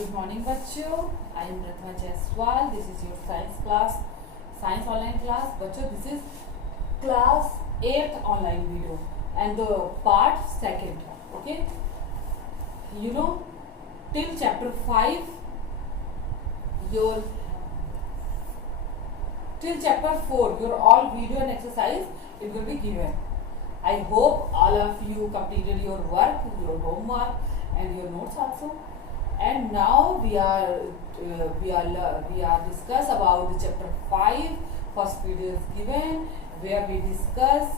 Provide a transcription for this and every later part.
Good morning बच्चों, I am Pratima Jaiswal. This is your science class, science online class. बच्चों, this is class 8th online video and the part 2nd. Okay, you know, till chapter 5 your till chapter 4 your all video and exercise it will be given. I hope all of you completed your work, your homework and your notes also. And now we are discuss about the chapter 5. First video is given where we discuss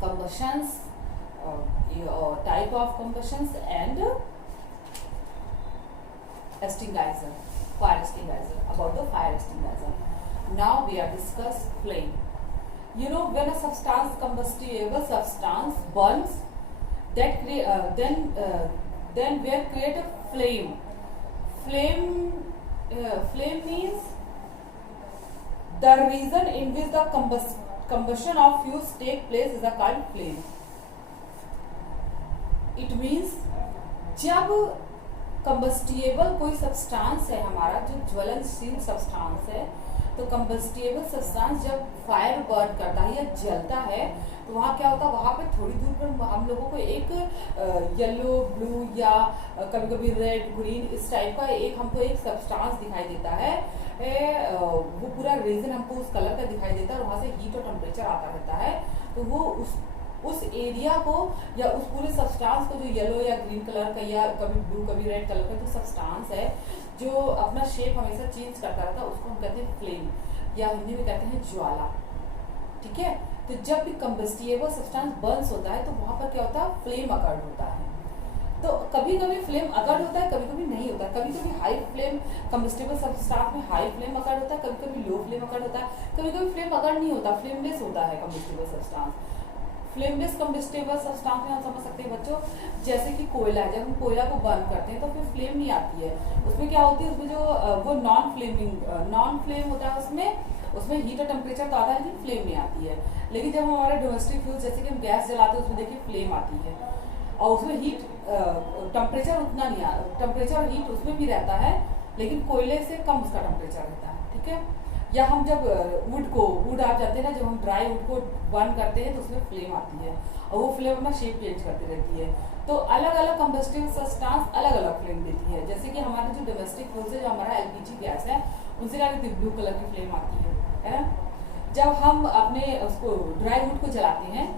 combustions, type of combustions and extinguisher, fire extinguisher, about the fire extinguisher. Now we are discuss flame. You know, when a substance, combustible substance burns, that then we create a flame. Flame means the reason in which the combustion of fuels take place is a called flame. It means जब combustible कोई substance है हमारा, जो ज्वलनशील substance है, तो combustible substance जब fire burn करता है या जलता है तो वहाँ क्या होता है, वहाँ पे थोड़ी दूर पर हम लोगों को एक येलो, ब्लू या कभी कभी रेड, ग्रीन इस टाइप का हमको एक सब्सटेंस दिखाई देता है। वो पूरा रीजन हमको उस कलर का दिखाई देता है और वहाँ से हीट और टेम्परेचर आता रहता है। तो वो उस एरिया को या उस पूरे सब्सटेंस को, जो येलो या ग्रीन कलर का या कभी ब्लू कभी रेड कलर का जो सब्सटेंस है, जो अपना शेप हमेशा चेंज करता रहता है, उसको हम कहते हैं फ्लेम या हिंदी में कहते हैं ज्वाला। ठीक है, तो जब भी कंबस्टिबल सब्सटेंस बर्न्स होता है तो वहां पर क्या होता है, फ्लेम अकर्ड होता है। तो कभी कभी फ्लेम अकर्ड होता है, कभी कभी नहीं होता है। कभी कभी हाई फ्लेम कंबस्टिबल सब्सटेंस में हाई फ्लेम अकर्ड होता है, कभी कभी लो फ्लेम अकर्ड होता है, कभी कभी फ्लेम अकर्ड नहीं होता, फ्लेमलेस होता है combustible substance. Flameless combustible substance में हम समझ सकते हैं बच्चों, जैसे कि कोयला है, जब हम कोयला को बर्न करते हैं तो फिर फ्लेम नहीं आती है। उसमें क्या होती है, उसमें जो वो नॉन फ्लेम होता है, उसमें हीट और टेम्परेचर तो आता है लेकिन फ्लेम नहीं आती है। लेकिन जब हम हमारे डोमेस्टिक फ्यूल जैसे कि हम गैस जलाते हैं, उसमें देखिए फ्लेम आती है और उसमें हीट टेम्परेचर उतना नहीं आता, टेम्परेचर और हीट उसमें भी रहता है लेकिन कोयले से कम उसका टेम्परेचर रहता है। ठीक है, या हम जब वुड आप जाते हैं ना, जब हम ड्राई वुड को बर्न करते हैं तो उसमें फ्लेम आती है और वो फ्लेम अपना शेप चेंज करती रहती है। तो अलग अलग कंबस्टिबल सब्सटेंस अलग अलग फ्लेम देती है। जैसे कि हमारे जो डोमेस्टिक फ्यूल है, जो हमारा एलपीजी गैस है, उनसे क्या कहते हैं, ब्लू कलर की फ्लेम आती है ना। जब हम अपने उसको ड्राई वुड को जलाते हैं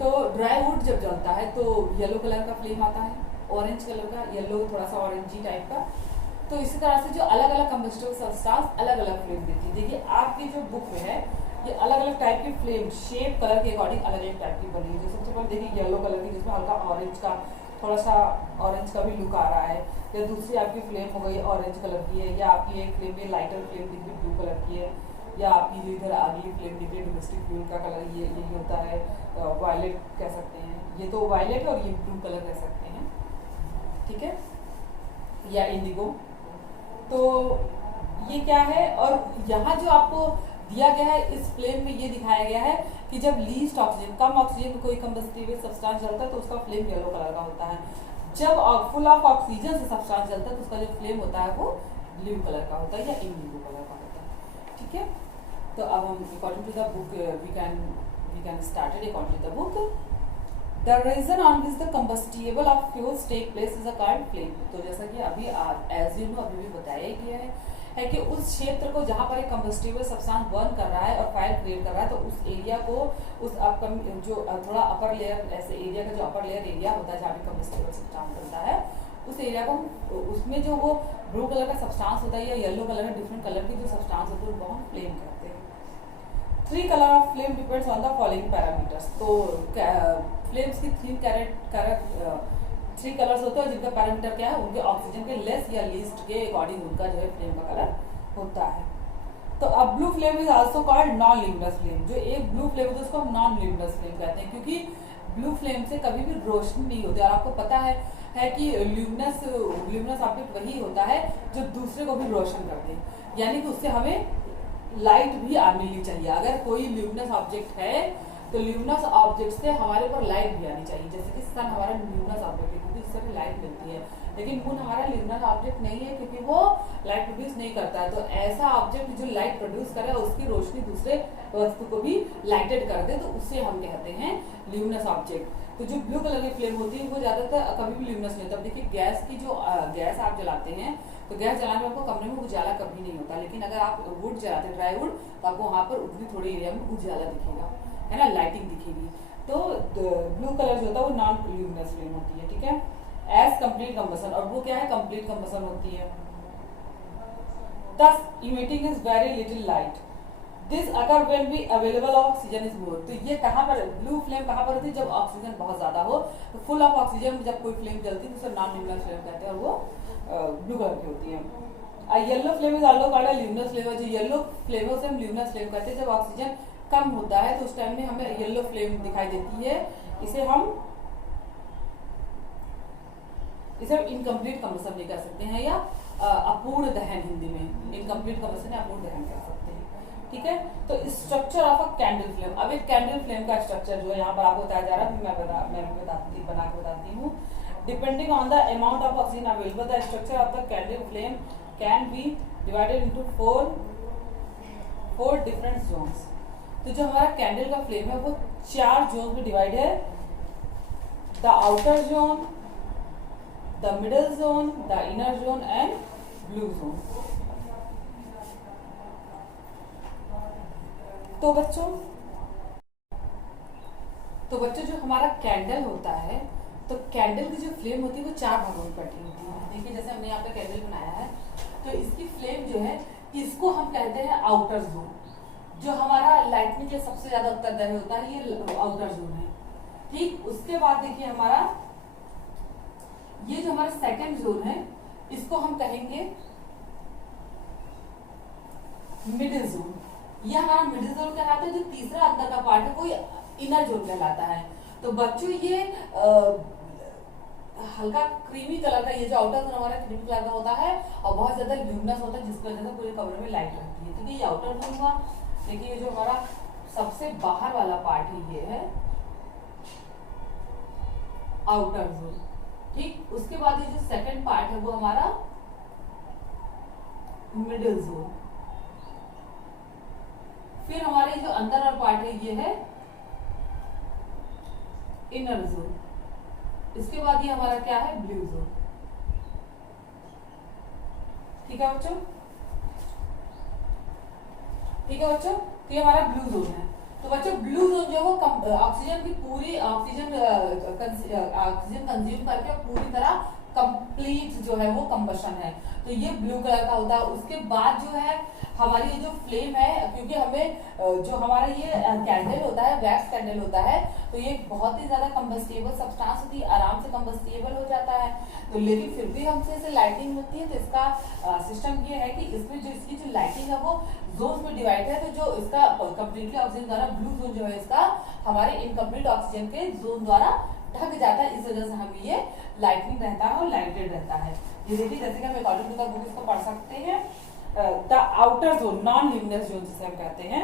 तो ड्राई वुड जब जलता है तो येलो कलर का फ्लेम आता है, ऑरेंज कलर का, येलो थोड़ा सा ऑरेंजी टाइप का। तो इसी तरह से जो अलग अलग कंबस्टिबल सब्सटेंस अलग अलग फ्लेम देती है। देखिए आपकी जो बुक में है ये अलग अलग टाइप की फ्लेम, शेप कलर के अकॉर्डिंग अलग अलग टाइप की बनी है। जो सबसे पहले देखिए येलो कलर की, जिसमें हल्का ऑरेंज का, थोड़ा सा ऑरेंज का भी लुक आ रहा है। या दूसरी आपकी फ्लेम हो गई ऑरेंज कलर की है, या आपकी एक फ्लेम में लाइटर फ्लेम दिख रही ब्लू कलर की है, या आपकी जो इधर अगली फ्लेम दिख रही है डोमेस्टिक फ्यूल का कलर ये यही होता है, वायलेट कह सकते हैं, ये तो वायलेट और ये ब्लू कलर कह सकते हैं। ठीक है, या इंडिगो। तो ये क्या है, और यहाँ जो आपको दिया गया है इस फ्लेम में ये दिखाया गया है कि जब लीस्ट ऑक्सीजन, कम ऑक्सीजन में कोई कंबस्टिबल सब्सटेंस जलता है तो उसका फ्लेम येलो कलर का होता है। जब फुल ऑफ ऑक्सीजन से सब्सटेंस जलता है तो उसका जो फ्लेम होता है वो ब्लू कलर का होता है या इंडिगो कलर का होता है। ठीक है, तो अब हम according to the book we can started according to the book. The reason on which the combustible of fuels take place is a called flame. तो जैसा कि अभी एज यू नो अभी भी बताया गया है कि उस क्षेत्र को जहाँ पर एक कंबस्टिबल सब्सटेंस बर्न कर रहा है और फायर क्रिएट कर रहा है, तो उस एरिया को, उस जो थोड़ा अपर लेयर, ऐसे एरिया का जो अपर लेयर एरिया होता है जहाँ पे कंबस्टिबल सब्सटेंस बनता है, उस एरिया को उसमें जो वो ब्लू कलर का सब्सटेंस होता है या येलो कलर, डिफरेंट कलर की जो सब्सटेंस होती है उनको हम फ्लेम कहते हैं। 3 color of flame depends on the following parameters. तो फ्लेम्स की 3 कलर्स होते हैं जिनका पैरामीटर क्या है, उनके ऑक्सीजन के लेस या लीस्ट के अकॉर्डिंग उनका जो है फ्लेम का कलर होता है। तो अब blue flame is also called non luminous flame. जो एक ब्लू फ्लेम होता है उसको हम नॉन ल्यूमिनस फ्लेम कहते हैं, क्योंकि ब्लू फ्लेम से कभी भी रोशनी नहीं होती। और आपको पता है कि ल्यूमिनस ऑब्जेक्ट वही होता है जो दूसरे को भी रोशन कर दे, यानी कि उससे हमें लाइट भी मिलनी चाहिए। अगर कोई ल्यूमिनस ऑब्जेक्ट है तो ल्यूमिनस ऑब्जेक्ट से हमारे ऊपर लाइट भी आनी चाहिए, जैसे कि सन हमारा ल्यूमिनस ऑब्जेक्ट है क्योंकि इससे लाइट मिलती है, लेकिन मून हमारा ल्यूमिनस ऑब्जेक्ट नहीं है क्योंकि वो लाइट प्रोड्यूस नहीं करता है। तो ऐसा ऑब्जेक्ट जो लाइट प्रोड्यूस करे उसकी रोशनी दूसरे वस्तु को भी लाइटेड कर दे तो उसे हम कहते हैं ल्यूमिनस ऑब्जेक्ट। तो जो ब्लू कलर की फ्लेम होती है वो ज्यादातर कभी भी ल्यूमिनस नहीं होता। देखिए गैस की जो गैस आप जलाते हैं तो गैस जलाने में आपको कमरे में उजाला कभी नहीं होता, लेकिन अगर आप वुड जलाते हैं ड्राई वुड तो आपको वहां पर उतनी थोड़ी एरिया में उजाला दिखेगा, है ना, लाइटिंग दिखेगी। तो ब्लू कलर जो होता है वो नॉन ल्यूमिनस फ्लेम होती है, ठीक है। एज कंप्लीट कंबसन, और वो क्या है, कंप्लीट कंबसन होती है। Thus emitting is very little light. This occur when we available oxygen is more. तो ये कहाँ पर ब्लू फ्लेम कहाँ पर होती है, जब ऑक्सीजन बहुत ज्यादा हो। तो फुल ऑफ ऑक्सीजन जब कोई फ्लेम जलती है तो उसे नॉन ल्यूमिनस फ्लेम कहते हैं और वो ब्लू कलर की होती है। Yellow flame is also called luminous flame. जो येलो फ्लेम है उसे हम ल्यूमिनस फ्लेम कहते हैं। जब ऑक्सीजन कम होता है तो उस टाइम में हमें येलो फ्लेम दिखाई देती है। इसे हम इनकम्प्लीट कंबसन नहीं कर सकते हैं या अपूर्ण दहन, हिंदी में इनकम्प्लीट कंबसन या अपूर्ण दहन कर सकते हैं, ठीक है। तो structure of a candle flame, अब एक कैंडल फ्लेम का स्ट्रक्चर जो है यहाँ पर आपको बताया जा रहा है, मैं बना के बताती हूँ। Depending on the amount of oxygen available the structure of the candle flame can be divided into four different zones. तो जो हमारा कैंडल का फ्लेम है वो 4 जोन में डिवाइड है। The outer zone, the middle zone, the inner zone and blue zone। तो बच्चों जो हमारा कैंडल होता है तो कैंडल की जो फ्लेम होती है वो 4 भागों में बटी होती है। देखिए जैसे हमने यहाँ पे कैंडल बनाया है तो इसकी फ्लेम जो है इसको हम कहते हैं आउटर जोन। जो हमारा लाइटनिंग के सबसे ज्यादा उत्तरदायी होता है ये आउटर जोन है, ठीक। उसके बाद देखिए हमारा ये जो हमारा सेकंड जोन है इसको हम कहेंगे मिडिल जोन। ये हमारा मिडिल जोन कहलाता है। जो तीसरा अंदर का पार्ट है वो इनर जोन कहलाता है। तो बच्चों ये हल्का क्रीमी कलर का, ये जो आउटर जोन हमारा क्रीमी कलर का होता है और बहुत ज्यादा ल्यूमिनस होता है जिसकी वजह से पूरे कमरे में लाइट रहती है। तो ये आउटर जोन हुआ। देखिए ये जो हमारा सबसे बाहर वाला पार्ट है ये है आउटर जोन, ठीक। उसके बाद ये जो सेकंड पार्ट है वो हमारा मिडिल जोन। फिर हमारे जो अंदर वाला पार्ट है ये है इनर जोन। इसके बाद ये हमारा क्या है, ब्लू जोन, ठीक है बच्चों, ठीक है बच्चों। तो ये हमारा ब्लू जोन है। तो बच्चों ब्लू जोन जो है ऑक्सीजन की पूरी ऑक्सीजन कंज्यूम करके पूरी तरह कंप्लीट जो है वो कंबशन है। तो ये ब्लू कलर का होता है। उसके बाद जो है हमारी ये जो फ्लेम है, क्योंकि हमें जो हमारा ये कैंडल होता है वैक्स कैंडल होता है तो ये बहुत ही ज्यादा कंबस्टिबल सब्सटेंस होती है, आराम से कंबस्टिबल हो जाता है। तो लेकिन फिर भी हमसे इसे लाइटिंग होती है। तो इसका सिस्टम ये है कि इसमें जो इसकी जो लाइटिंग है वो जोन में डिवाइड है। तो जो इसका कंप्लीटली ऑक्सीजन द्वारा ब्लू जोन जो है इसका हमारे इनकम्प्लीट ऑक्सीजन के जोन द्वारा ढक जाता है। इस वजह से हमें ये लाइटिंग रहता है और लाइटेड रहता है। ये देखिए जैसे कि हम अकॉर्डिंग टू द बुक इसको पढ़ सकते हैं। The outer zone, non luminous zone जिसे हम कहते हैं,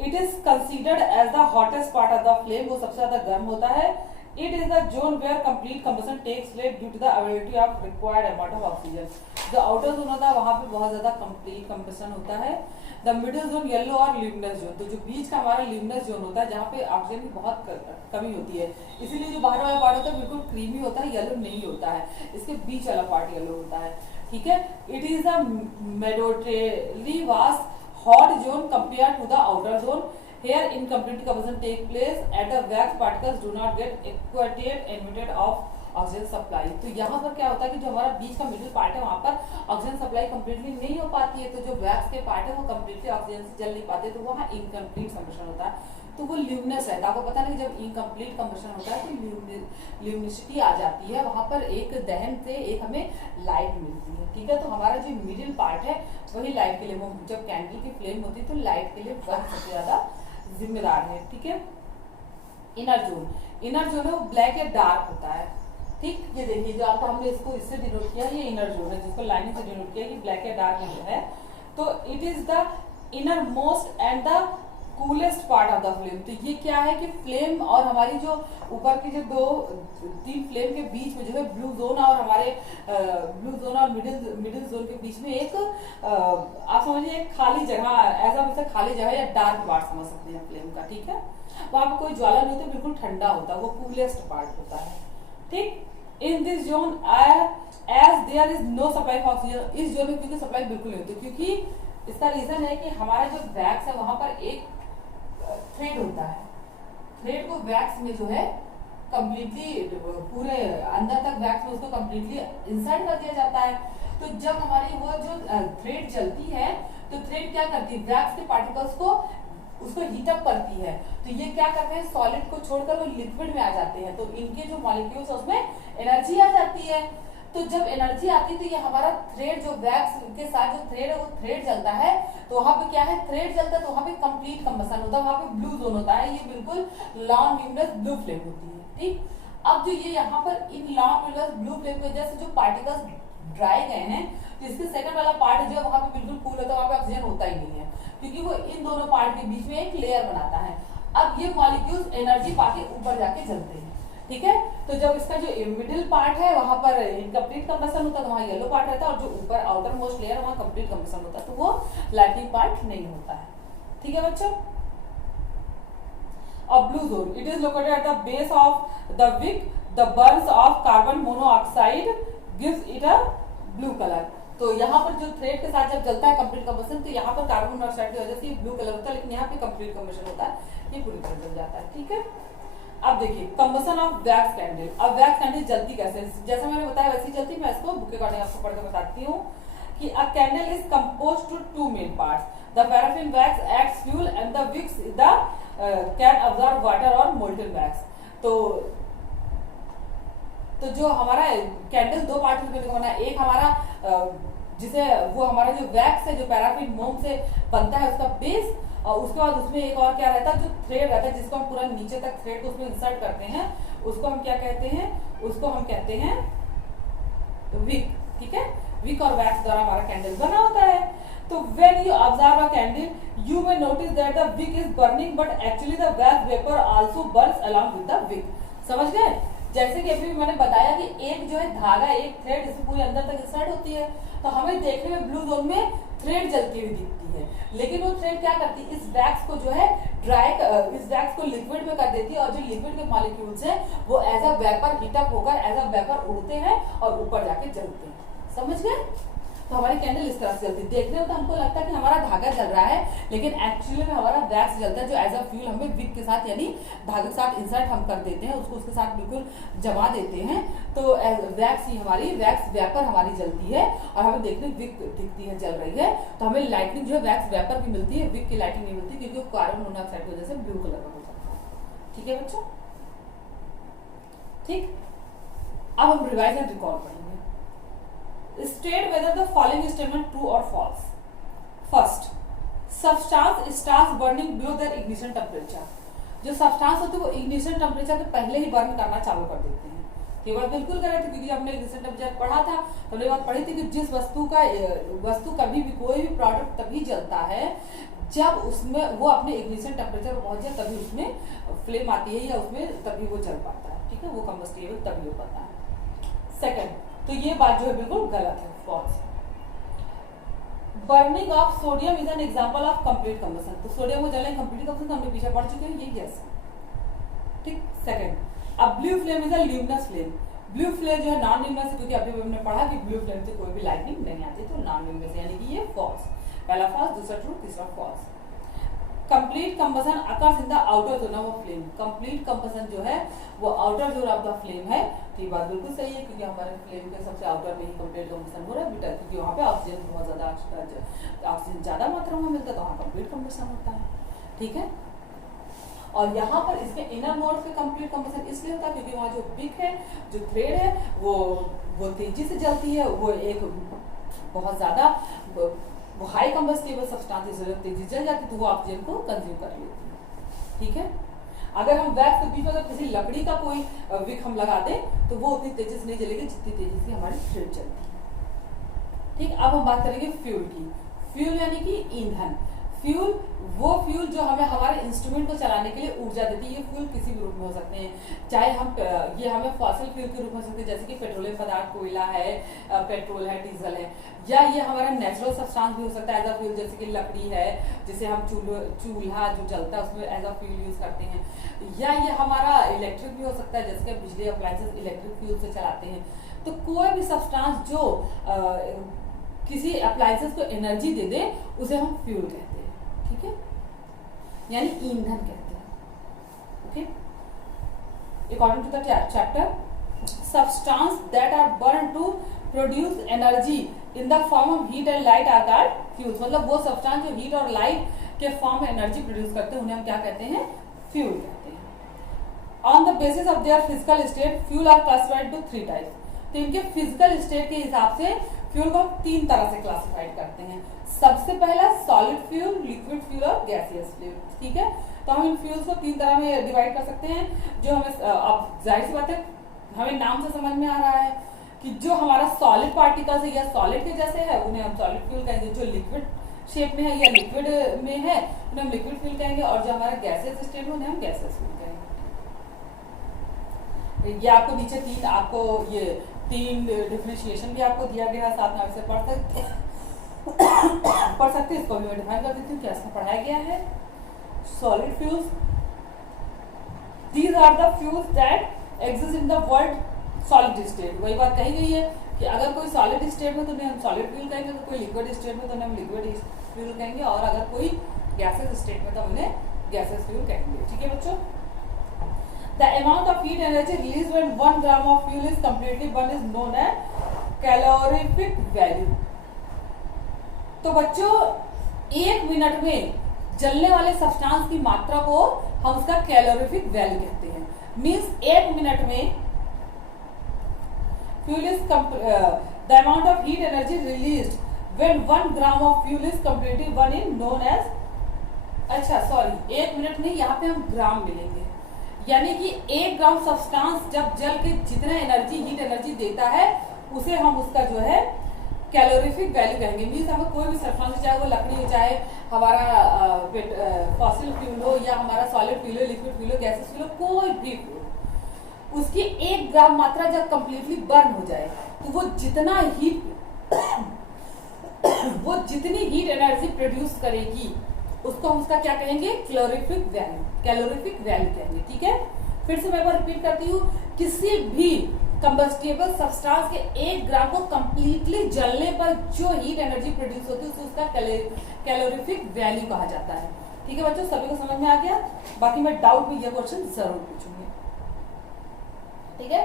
it is considered as the hottest part of the flame. वो सबसे ज्यादा गर्म होता है। It is the zone where complete combustion takes place due to the availability of required amount of oxygen. जो आउटर जोन होता है वहां पे बहुत ज्यादा कंप्लीट कंबशन होता है। द मिडिल जोन येलो और ल्यूमिनस जोन, तो जो बीच का हमारा ल्यूमिनस जोन होता है जहाँ पे ऑक्सीजन की बहुत कमी होती है, इसीलिए जो बाहर वाला पार्ट होता है बिल्कुल क्रीमी होता है, येलो नहीं होता है। इसके बीच वाला पार्ट येलो होता है, ठीक है। It is the moderately vast hot zone compare to the outer zone. Here incomplete combustion take place at the wax particles do not get adequate emitted of oxygen supply. तो यहाँ पर क्या होता है कि जो हमारा बीच का मिडिल पार्ट है वहां पर ऑक्सीजन सप्लाई कंप्लीटली नहीं हो पाती है। तो जो वैक्स के पार्ट है वो कंप्लीटली ऑक्सीजन से जल नहीं पाते, तो वहाँ इनकम्प्लीट कंबशन होता है। तो वो ल्यूमिनस रहता है। आपको पता नहीं जब इनकम्प्लीट कंबशन होता है तो ल्यूमिनिसिटी आ जाती है, वहां पर एक दहन से एक हमें लाइट मिलती है, ठीक है। तो हमारा जो मिडिल पार्ट है वही लाइट के लिए, वो जब कैंडल की फ्लेम होती है तो लाइट के लिए वह सबसे ज्यादा जिम्मेदार है, ठीक है। इनर जोन, इनर जोन है वो ब्लैक या डार्क होता है, ठीक। ये देखिए जो आपको हमने इसको इससे डिनोट किया, ये इनर जोन है जिसको लाइनिंग से डिनोट किया, ये ब्लैक या डार्क है। तो it is the inner most and the coolest part of the flame. तो ये क्या है कि फ्लेम और हमारी जो ऊपर की जो तीन फ्लेम के बीच में जो है ब्लू जोन और हमारे ब्लू जोन और मिडिल जोन के बीच में एक आप समझिए एक खाली जगह, ऐसा मतलब खाली जगह या डार्क पार्ट समझ सकते हैं फ्लेम का, ठीक है। वहां पर कोई ज्वाला नहीं होती, बिल्कुल ठंडा होता है, वो कूलेस्ट पार्ट होता है, ठीक। In this zone as there is no supply for oxygen, इस जोन में क्योंकि सप्लाई बिल्कुल नहीं होती, क्योंकि इसका रीजन है कि हमारा जो वैक्स है वहां पर एक थ्रेड होता है, थ्रेड को वैक्स में जो है कंप्लीटली पूरे अंदर तक वैक्स में उसको कंप्लीटली इंसर्ट कर दिया जाता है। तो जब हमारी वो जो थ्रेड जलती है तो थ्रेड क्या करती है, वैक्स के पार्टिकल्स को उसको हीट अप करती है, तो ये क्या करते हैं सॉलिड को छोड़कर वो लिक्विड में आ जाते हैं, तो इनके जो मॉलिक्यूल्स है उसमें एनर्जी आ जाती है। तो जब एनर्जी आती है तो ये हमारा थ्रेड जो वैक्स के साथ जो थ्रेड है वो थ्रेड जलता है, तो वहां पे क्या है थ्रेड जलता है तो वहां पे कंप्लीट कंबसन होता है, वहां पे ब्लू जोन होता है, ये बिल्कुल लॉन्ग ल्यूमिनस ब्लू फ्लेम होती है, ठीक। अब जो ये यहाँ पर in long luminous blue flame की वजह से जो पार्टिकल्स ड्राई गए हैं, तो इसके सेकंड वाला पार्ट जो है वहां पे बिल्कुल कूल होता है, वहां पे ऑक्सीजन होता ही नहीं है, क्योंकि वो इन दोनों पार्ट के बीच में एक लेयर बनाता है। अब ये मॉलिक्यूल्स एनर्जी पाके ऊपर जाके जलते हैं, ठीक है। तो जब इसका जो मिडिल पार्ट है वहां पर इनकम्प्लीट कंबसन होता है, तो वहां येलो पार्ट रहता है, और जो ऊपर आउटर मोस्ट लेयर वहां कंप्लीट कंबसन होता है, तो वो लाइटनिंग पार्ट नहीं होता है, ठीक है बच्चों। और blue zone it is located at the base of the wick, the burns of carbon monoxide gives it a blue colour. तो यहाँ पर जो थ्रेड के साथ जब जलता है कंप्लीट कंबसन, तो यहाँ पर कार्बन मोनोऑक्साइड की वजह से ब्लू कलर होता है, लेकिन यहाँ पे कंप्लीट कंबसन होता है, ये पूरी तरह जल जाता है, ठीक है। अब देखिए कंबसन ऑफ वैक्स कैंडल। अब वैक्स कैंडल जलती कैसे, जैसा मैंने बताया वैसी जलती, मैं इसको बुक के अकॉर्डिंग आपको पढ़ के बताती हूँ कि a candle is composed to two main parts, the paraffin wax acts fuel and the wicks the can absorb water और मोल्टन वैक्स। तो जो हमारा कैंडल दो पार्ट में बना है, एक हमारा जिसे वो हमारा जो वैक्स है जो पैराफिन मोम से बनता है उसका बेस, और उसके बाद उसमें एक और क्या रहता है जो थ्रेड रहता है, जिसको हम पूरा नीचे तक थ्रेड को उसमें इंसर्ट करते हैं, उसको हम क्या कहते हैं, उसको हम कहते हैं विक, ठीक है। विक और वैक्स द्वारा हमारा कैंडल बना होता है। तो when you observe a candle you may notice that the wick is burning but actually the wax vapour also burns along with the wick. समझ गए, जैसे कि अभी मैंने बताया कि एक जो है धागा, एक थ्रेड इसमें पूरे अंदर तक इंसर्ट होती है, तो हमें देखने में ब्लू जोन में थ्रेड जलती हुई दिखती है, लेकिन वो थ्रेड क्या करती है, इस वैक्स को जो है इस वैक्स को लिक्विड में कर देती है, और जो लिक्विड के मॉलिक्यूल्स हैं वो एज अ वेपर हीटअप होकर एज अ वेपर उड़ते हैं और ऊपर जाके जलते हैं। समझ गए, तो हमारी कैंडल इस तरह से जलती है। देखने में तो हमको लगता है कि हमारा धागा जल रहा है, लेकिन एक्चुअली में हमारा वैक्स जलता है, जो एज अ फ्यूल हमें विक के साथ यानी धागे के साथ इंसर्ट हम कर देते हैं, उसको उसके साथ बिल्कुल जमा देते हैं, तो वैक्स ही हमारी वैक्स वेपर हमारी जलती है, और हमें देखने विक दिखती है जल रही है, तो हमें लाइटनिंग जो है वैक्स वेपर की मिलती है, विक की लाइटिंग नहीं मिलती, क्योंकि वो कार्बन मोनोऑक्साइड की वजह से ब्लू कलर का हो जाता है, ठीक है बच्चों। ठीक, अब हम रिवाइज एंड रिकॉल पढ़ेंगे। State whether the following statement true or false. First, substance starts burning below their ignition temperature. जो सब्सटेंस होते हैं वो इग्निशन टेम्परेचर के पहले ही बर्न करना चालू कर देते हैं। ये बात बिल्कुल कर रहे थे, क्योंकि हमने इग्निशन टेम्परेचर पढ़ा था, तो हमने बात पढ़ी थी कि जिस वस्तु कभी भी कोई भी प्रोडक्ट तभी जलता है जब उसमें वो अपने इग्निशन टेम्परेचर पर पहुंच जाए, तभी उसमें फ्लेम आती है या उसमें तभी वो जल पाता है, ठीक है, वो कंबस्टिबल तभी हो पाता है। सेकेंड, तो ये बात जो है बिल्कुल गलत है, false. Burning of sodium is an example of complete combustion. तो सोडियम को जलाएं कंप्लीट कंबसन, तो हमने पीछे पढ़ चुके हैं, ये यस है, ठीक। सेकंड, अब blue flame is a luminous flame. Blue flame जो है नॉन ल्यूमिनस, क्योंकि अभी हमने पढ़ा कि ब्लू फ्लेम से कोई भी लाइटनिंग नहीं आती, तो नॉन ल्यूमिनस यानी कि ये फॉल्स। पहला फॉल्स, दूसरा ट्रू, तीसरा false. Complete combustion occurs in the outer zone of flame. Complete combustion जो है वो outer zone of the flame है, तो ये बात बिल्कुल सही है, क्योंकि हमारे फ्लेम के सबसे आउटर में ही कंप्लीट कंबसन हो रहा है बेटा, क्योंकि वहाँ पे ऑक्सीजन बहुत ज्यादा, ऑक्सीजन ज्यादा मात्रा में मिलता है, तो वहाँ कंप्लीट कंबसन होता है, ठीक है। और यहाँ पर इसके इनर मोड पे कंप्लीट कंबसन इसलिए होता है क्योंकि वहाँ जो विक है, जो थ्रेड है, वो तेजी से जलती है, वो एक बहुत ज्यादा वो हाई कंबस्टिबल सब्सटेंस तेजी जल जाती है, तो वो ऑक्सीजन को कंज्यूम कर लेती है, ठीक है। अगर हम वैक्स के बीच में अगर किसी लकड़ी का कोई विक हम लगा दें तो वो उतनी तेजी से नहीं जलेगी जितनी तेजी से हमारी थ्रेड चलती है, ठीक। अब हम बात करेंगे फ्यूल की। फ्यूल यानी कि ईंधन। फ्यूल वो फ्यूल जो हमें हमारे इंस्ट्रूमेंट को चलाने के लिए ऊर्जा देती है। ये फ्यूल किसी भी रूप में हो सकते हैं, चाहे हम ये हमें फॉसिल फ्यूल के रूप में हो सकते हैं, जैसे कि पेट्रोलियम पदार्थ, कोयला है, पेट्रोल है, डीजल है, या ये हमारा नेचुरल सब्सटेंस भी हो सकता है एज अ फ्यूल, जैसे कि लकड़ी है जिसे हम चूल्हा जो जलता है उसमें एज अ फ्यूल यूज करते हैं, या ये हमारा इलेक्ट्रिक भी हो सकता है, जैसे कि बिजली अप्लायंसेस इलेक्ट्रिक फ्यूल से चलाते हैं। तो कोई भी सब्सटेंस जो किसी अप्लायंसेस को एनर्जी दे दे उसे हम फ्यूल कहते हैं, ठीक है, यानी ईंधन कहते हैं। Okay, according to the chapter substance that are burn to produce energy in the form of heat and light are called fuels. मतलब वो सब्सटेंस जो हीट और लाइट के फॉर्म में एनर्जी प्रोड्यूस करते हैं उन्हें हम क्या कहते हैं, फ्यूल कहते हैं। On the basis of their physical state fuel are classified to 3 types. तो इनके फिजिकल स्टेट के हिसाब से फ्यूल को 3 तरह से क्लासिफाइड करते हैं। सबसे पहला सॉलिड फ्यूल, लिक्विड फ्यूल और गैसियस फ्यूल, ठीक है। तो हम इन फ्यूल्स को 3 तरह में डिवाइड कर सकते हैं। जो हमें अब जाहिर सी बात है हमें नाम से समझ में आ रहा है कि जो हमारा सॉलिड पार्टिकल्स है या सॉलिड के जैसे है उन्हें हम सॉलिड फ्यूल कहेंगे, जो लिक्विड शेप में है या लिक्विड में है उन्हें हम लिक्विड फ्यूल कहेंगे, और जो हमारा गैसियस स्टेट में उन्हें हम गैसियस फ्यूल कहेंगे। ये आपको नीचे 3 आपको ये 3 डिफरेंशिएशन भी आपको दिया गया है, साथ में आपसे पढ़ सकते इसको भी मैं डिफाइन कर देती हूँ क्या इसमें पढ़ाया गया है। Solid fuels, these are the fuels that exist in the world solid state. वही बात कही गई है कि अगर कोई सॉलिड स्टेट में तो उन्हें हम सॉलिड फ्यूल कहेंगे, तो कोई लिक्विड स्टेट में तो उन्हें हम लिक्विड फ्यूल कहेंगे, और अगर कोई गैसेस स्टेट में तो उन्हें गैसेस फ्यूल कहेंगे, ठीक है बच्चों। The amount of heat energy released when 1 gram of fuel is completely burned is known as calorific value। तो बच्चों 1 मिनट में जलने वाले सब्सटेंस की मात्रा को हम उसका कैलोरीफिक वैल्यू कहते हैं। मींस 1 मिनट में fuel is the amount of heat energy released when 1 gram of fuel is completely burn in known as, अच्छा सॉरी 1 मिनट में यहाँ पे हम ग्राम मिलेंगे, यानी कि 1 ग्राम सब्सटेंस जब जल के जितना एनर्जी हीट एनर्जी देता है उसे हम उसका जो है कैलोरीफिक वैल्यू कहेंगे। मीन्स हमें कोई भी सब्सटेंस, चाहे वो लकड़ी हो, चाहे हमारा फॉसिल फ्यूल हो, या हमारा सॉलिड फ्यूल हो, लिक्विड फ्यूल हो, गैसेस फ्यूल हो, कोई भी फ्यूल, उसकी 1 ग्राम मात्रा जब कंप्लीटली बर्न हो जाए तो वो जितना हीट वो जितनी हीट एनर्जी प्रोड्यूस करेगी उसको हम उसका क्या कहेंगे, कैलोरीफिक वैल्यू, कैलोरीफिक वैल्यू कहेंगे, ठीक है। फिर से मैं एक बार रिपीट करती हूँ, किसी भी कंबस्टिबल सब्सटेंस के 1 ग्राम को कंप्लीटली जलने पर जो हीट एनर्जी प्रोड्यूस होती है उसे उसका कैलोरीफिक वैल्यू कहा जाता है, ठीक है बच्चों। सभी को समझ में आ गया? बाकी मैं डाउट में यह क्वेश्चन जरूर पूछूंगी, ठीक है।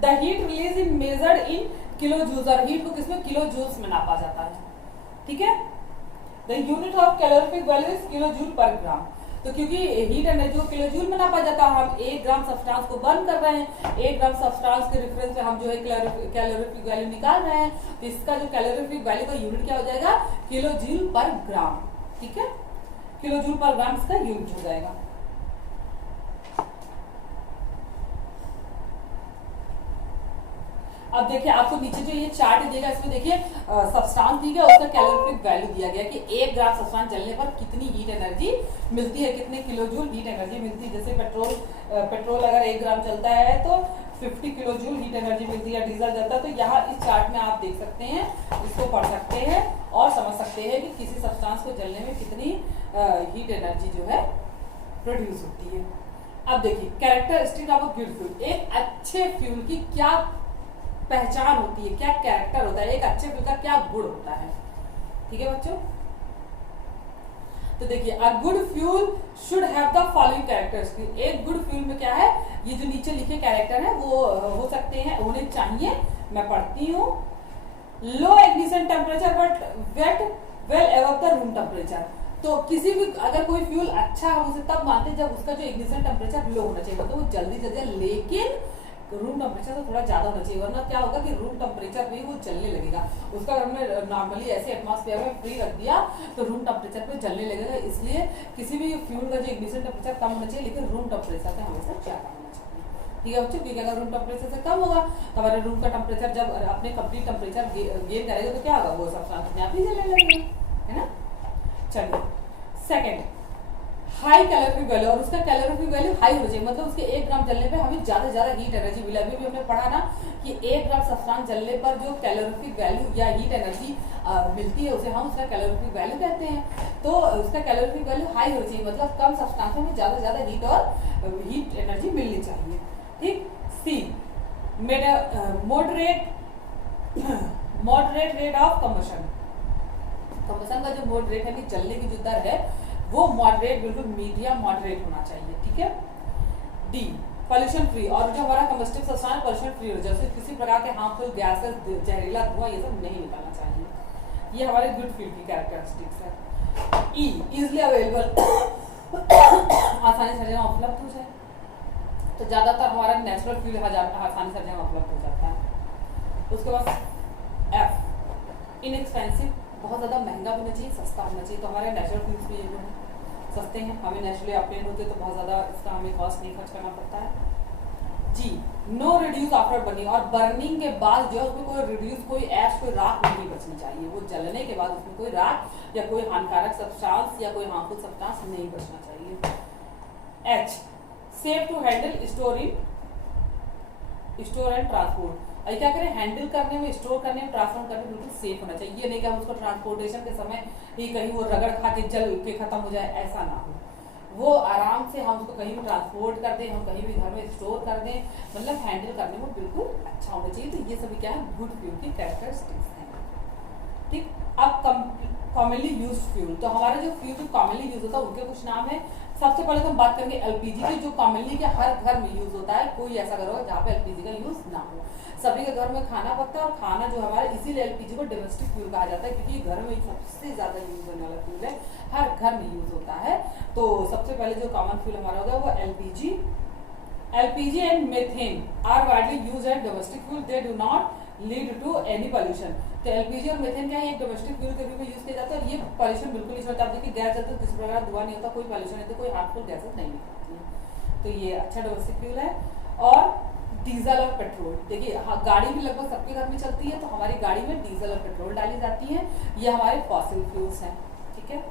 The heat release in measured in kilo joules, और हीट को किसमें, किलो जूल्स में नापा जाता है, ठीक है। The unit of calorific value is kilojoule पर ग्राम। तो क्योंकि हीट एनर्जी को किलोजूल में नापा जाता है, हम 1 ग्राम सब्सटेंस को बर्न कर रहे हैं, 1 ग्राम सब्सटेंस के रेफरेंस में हम जो है कैलोरीफिक वैल्यू निकाल रहे हैं, तो इसका जो कैलोरीफिक वैल्यू का यूनिट क्या हो जाएगा, किलोजूल पर ग्राम, ठीक है। किलोजूल पर ग्राम इसका यूनिट हो जाएगा। अब देखिए आपको नीचे जो ये चार्ट दिएगा इसमें देखिए सब्सटेंस दी गया, उसका कैलोरीफिक वैल्यू दिया गया कि 1 ग्राम सब्सटेंस जलने पर कितनी हीट एनर्जी मिलती है, कितने किलोजूल हीट एनर्जी मिलती है। जैसे पेट्रोल अगर 1 ग्राम चलता है तो 50 किलोजूल हीट एनर्जी मिलती है, डीजल जलता है। तो यहाँ इस चार्ट में आप देख सकते हैं, इसको पढ़ सकते हैं और समझ सकते हैं कि किसी सब्सटेंस को जलने में कितनी हीट एनर्जी जो है प्रोड्यूस होती है। अब देखिए characteristic of a good fuel, एक अच्छे फ्यूल की क्या पहचान होती है, क्या कैरेक्टर होता है, एक अच्छे फ्यूल का क्या गुण होता है, ठीक है बच्चों। तो देखिए a good fuel should have the following characteristic. एक गुड फ्यूल में क्या है, ये जो नीचे लिखे कैरेक्टर है वो हो सकते हैं, होने चाहिए। मैं पढ़ती हूँ, low ignition temperature but wet well above the room temperature. तो किसी भी अगर कोई फ्यूल अच्छा, हम उसे तब मानते हैं जब उसका जो इग्निशन टेम्परेचर लो होना चाहिए, तो वो जल्दी जल्दी, लेकिन रूम टेम्परेचर से थोड़ा ज्यादा होना चाहिए, वरना क्या होगा कि रूम टेम्परेचर पे ही वो जलने लगेगा। उसका अगर हमने नॉर्मली ऐसे एटमॉस्फेयर में फ्री रख दिया तो रूम टेम्परेचर पे जलने लगेगा। इसलिए किसी भी फ्यूल का जो इग्निशन टेम्परेचर कम होना चाहिए, लेकिन रूम टेम्परेचर से हमेशा ज्यादा होना चाहिए, ठीक है बच्चों। क्योंकि अगर रूम टेम्परेचर से कम होगा तो हमारे रूम का टेम्परेचर जब अपने कंप्लीट टेम्परेचर गेन करेगा तो क्या होगा, वो सब अपने आप ही जलने लगेगा, है ना। चलिए सेकेंड, हाई कैलोरीफिक वैल्यू, और उसका कैलोरीफिक वैल्यू हाई होना चाहिए, मतलब उसके 1 ग्राम जलने पे हमें ज्यादा से ज्यादा हीट एनर्जी मिले। अभी भी हमने पढ़ा ना कि 1 ग्राम सब्सटेंस जलने पर जो कैलोरीफिक वैल्यू या हीट एनर्जी मिलती है उसे हम उसका कैलोरीफिक वैल्यू कहते हैं। तो उसका कैलोरीफिक वैल्यू हाई होना चाहिए, मतलब कम सब्सटेंस में ज्यादा से ज्यादा हीट और हीट एनर्जी मिलनी चाहिए। ठीक। See, moderate rate of combustion, combustion का जो मॉडरेट है कि जलने की जो दर है वो मॉडरेट, बिल्कुल मीडियम मॉडरेट होना चाहिए। ठीक है। डी, पॉल्यूशन फ्री, और जो हमारा कंबस्टिव सब्सटेंस पॉल्यूशन फ्री हो, जैसे किसी प्रकार के हार्मफुल गैसेस, जहरीला धुआं ये सब नहीं निकालना चाहिए। ये हमारे गुड फ्यूल की कैरेक्टरिस्टिक्स है। ई, इजिली अवेलेबल, आसानी से जगह उपलब्ध हो जाए, तो ज्यादातर हमारा नेचुरल फ्यूल आसानी से जगह उपलब्ध हो जाता है। उसके बाद एफ, इनएक्सपेंसिव, बहुत ज्यादा महंगा भी होना चाहिए, सस्ता होना चाहिए। तो हमारे नेचुरल फ्यूल्स भी ये सस्ते हैं, हमें नेचुरली ऑब्टेन होते तो बहुत ज्यादा इसका हमें कॉस्ट नहीं खर्च करना पड़ता है। जी, नो रिड्यूस आफ्टर बर्निंग, और बर्निंग के बाद जो है उसमें कोई रिड्यूस, कोई ऐश, कोई राख नहीं बचनी चाहिए। वो जलने के बाद उसमें कोई राख या कोई हानिकारक सब्सटेंस या कोई हार्मफुल सब्सटेंस नहीं बचना चाहिए। H, safe to handle, store and transport, क्या करें, हैंडल करने में, स्टोर करने में, ट्रांसफर करने में बिल्कुल सेफ होना चाहिए। ये नहीं कि हम उसको ट्रांसपोर्टेशन के समय ही कहीं वो रगड़ खा के जल के खत्म हो जाए, ऐसा ना हो। वो आराम से हम उसको कहीं भी ट्रांसपोर्ट कर दें, हम कहीं भी घर में स्टोर कर दें, मतलब हैंडल करने में बिल्कुल अच्छा होना चाहिए। तो ये सभी क्या है, गुड फ्यूल की कैरेक्टरिस्टिक्स हैं। ठीक। अब कॉमनली यूज फ्यूल, तो हमारा जो फ्यूल जो कॉमनली यूज होता है उनके कुछ नाम है। सबसे पहले तो हम बात करेंगे एलपीजी की, जो कॉमनली के हर घर में यूज होता है। कोई ऐसा घर होगा जहाँ पे एलपीजी का यूज ना हो। सभी के घर में खाना पकता है, और खाना जो हमारा, इसीलिए एलपीजी को डोमेस्टिक फ्यूल कहा जाता है, क्योंकि घर में सबसे ज्यादा यूज होने वाला फ्यूल है, हर घर में यूज होता है। तो सबसे पहले जो कॉमन फ्यूल हमारा होगा वो LPG and methane are widely use as domestic fuel, they do not lead to any pollution. तो एलपीजी और मेथेन क्या है, एक डोमेस्टिक फ्यूल के रूप में यूज किया जाता है, और ये पॉल्यूशन बिल्कुल नहीं होता। आप देखिए गैस जलते किसी प्रकार धुआं नहीं होता, कोई पॉल्यूशन नहीं होता, कोई हार्मफुल गैसेस नहीं निकलती है। तो ये अच्छा डोमेस्टिक फ्यूल है। और डीजल और पेट्रोल, देखिए गाड़ी भी लगभग सबके घर में चलती है, तो हमारी गाड़ी में डीजल और पेट्रोल डाली जाती है, ये हमारे फॉसिल फ्यूल्स हैं। ठीक है।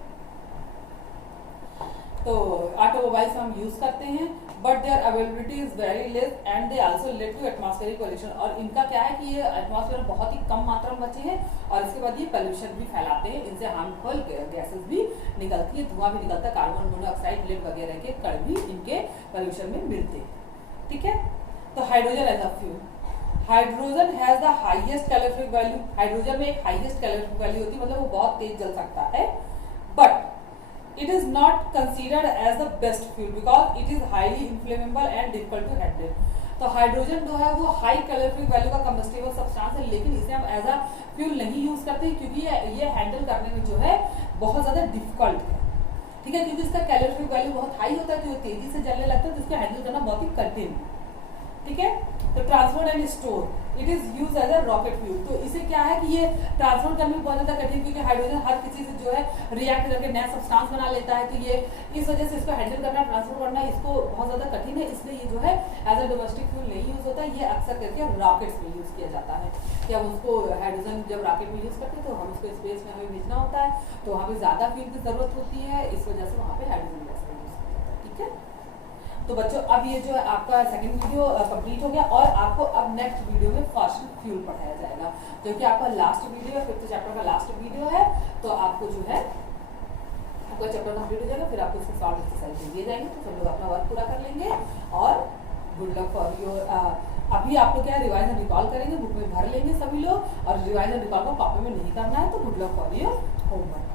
तो ऑटोमोबाइल्स हम यूज करते हैं, but their availability is very less and they also lead to atmospheric pollution, और इनका क्या है कि ये एटमॉस्फेयर में बहुत ही कम मात्रा में बचे हैं, और इसके बाद ये पॉल्यूशन भी फैलाते हैं, इनसे हार्मफुल गैसेस भी निकलती है, धुआं भी निकलता है, कार्बन मोनोऑक्साइड, लेड वगैरह के कण भी इनके पॉल्यूशन में मिलते हैं। ठीक है। तो hydrogen as a fuel, hydrogen has the highest calorific value, hydrogen में एक हाईएस्ट कैलोरीफिक वैल्यू होती है, मतलब वो बहुत तेज जल सकता है, but it is not considered as the best fuel because it is highly inflammable and difficult to handle। तो हाइड्रोजन जो है वो हाई कैलोरीफिक वैल्यू का कंबस्टिबल सब्सटेंस है, लेकिन इसे हम एज अ फ्यूल नहीं यूज करते, क्योंकि ये हैंडल करने में जो है बहुत ज्यादा डिफिकल्ट है। ठीक है, क्योंकि इसका कैलोरीफिक वैल्यू बहुत हाई होता है, तो तेजी से जलने लगता है, तो इसको हैंडल करना बहुत ही कठिन। ठीक है। तो transport and store, it is use as a rocket fuel, तो इसे क्या है कि ये ट्रांसपोर्ट करने में बहुत ज्यादा कठिन, क्योंकि हाइड्रोजन हर किसी से जो है रिएक्ट करके नया सब्सटेंस बना लेता है, तो ये इस वजह से इसको हैंडल करना, ट्रांसपोर्ट करना इसको बहुत ज्यादा कठिन है, इसलिए ये जो है एज अ डोमेस्टिक फ्यूल नहीं यूज होता है, ये अक्सर करके रॉकेट्स में यूज किया जाता है। कि हम उसको हाइड्रोजन जब रॉकेट में यूज करते हैं तो हम उसको स्पेस में हमें भेजना होता है, तो वहाँ पे ज्यादा फ्यूल की जरूरत होती है, इस वजह से वहाँ पे हाइड्रोजन गैस का यूज किया जाता है। ठीक है। तो बच्चों अब ये जो है आपका सेकंड वीडियो कंप्लीट हो गया, और आपको अब नेक्स्ट वीडियो में फॉसिल फ्यूल पढ़ाया जाएगा, जो कि आपका लास्ट वीडियो है, 5th चैप्टर का लास्ट वीडियो है। तो आपको जो है आपका चैप्टर कंप्लीट हो जाएगा, फिर आपको इसके सॉल्व एक्सरसाइज दिए जाएंगे, तो सब लोग अपना वर्क पूरा कर लेंगे, और गुड लक फॉर योर। अभी आप लोग क्या रिवाइज एंड रिकॉल करेंगे, बुक में भर लेंगे सभी लोग, और रिवाइज एंड रिकॉल को कॉपी में नहीं करना है, तो good luck for your homework.